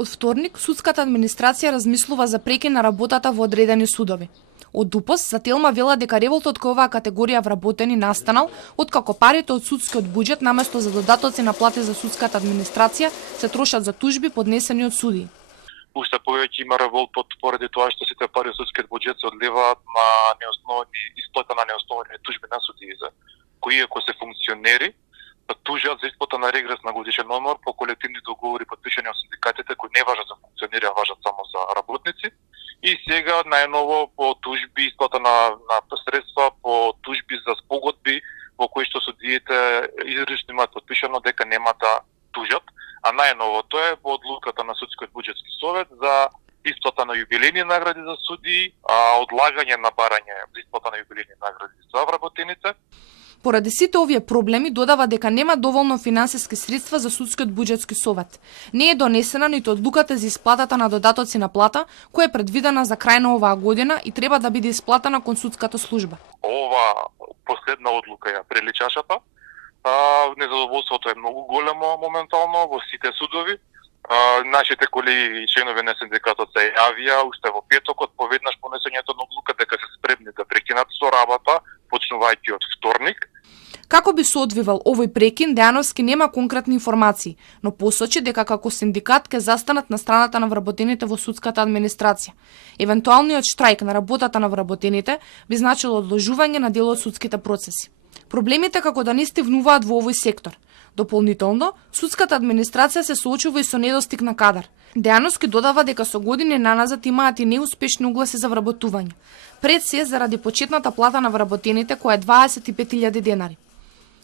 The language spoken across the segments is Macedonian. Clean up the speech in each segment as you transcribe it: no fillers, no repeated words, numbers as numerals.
Од вторник, судската администрација размислува за прекин на работата во одредени судови. Од ДУПОС за Телма вела дека револтот кој оваа категорија вработени настанал откако парите од судскиот буџет наместо за додатоци на плати за судската администрација се трошат за тужби поднесени од судии. Уште повеќе има револт поради тоа што сите пари од судскиот буџет се одливаат на неосновани исплата на неосновани тужби на судии, кои ако се функционери тужат за исплата на регрес на годишен одмор по колективни договори подпишани од синдикатите кои не важат за функционери, а важат само за работници. И сега најново по тужби исплата на средства, по тужби за спогодби во кои што судиите изрично имаат подпишано дека нема да тужат, а најновото е по одлуката на судскиот буџетски совет за исплата на јубилејни награди за судии, одлагање на барање за исплата на јубилејни награди за вработените. Поради сите овие проблеми додава дека нема доволно финансиски средства за судскиот буџетски совет. Не е донесена ниту одлуката за исплатата на додатоци на плата, која е предвидена за крај на оваа година и треба да биде исплатена кон судската служба. Ова последна одлука ја преличашата. Незадоволството е многу големо моментално во сите судови. Нашите колеги и членови на синдикатот се јавија уште во петокот поведнаш понесењето на одлука дека се спремни да прекинат со работа, почнувајќи од вторник. Како би се одвивал овој прекин, Дејановски нема конкретни информации, но посочи дека како синдикат ќе застанат на страната на вработените во судската администрација. Евентуалниот штрајк на работата на вработените би значило одложување на дел од судските процеси. Проблемите како да не стивнуваат во овој сектор. Дополнително, судската администрација се соочува и со недостиг на кадар. Дејановски додава дека со години наназад имаат и неуспешни огласи за вработување. Пред се заради почетната плата на вработените која е 25.000 денари.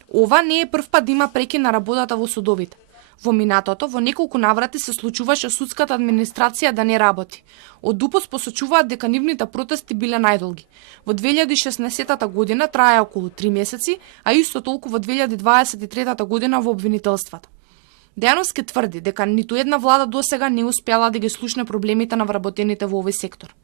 Ова не е прв пат да има прекин на работата во судовите. Во минатото, во неколку наврати се случуваше судската администрација да не работи. Од ДУПОС посочуваат дека нивните протести биле најдолги. Во 2016 година трае околу 3 месеци, а исто толку во 2023 година во обвинителството. Дејановски тврди дека ниту една влада досега не успела да ги слушне проблемите на вработените во овој сектор.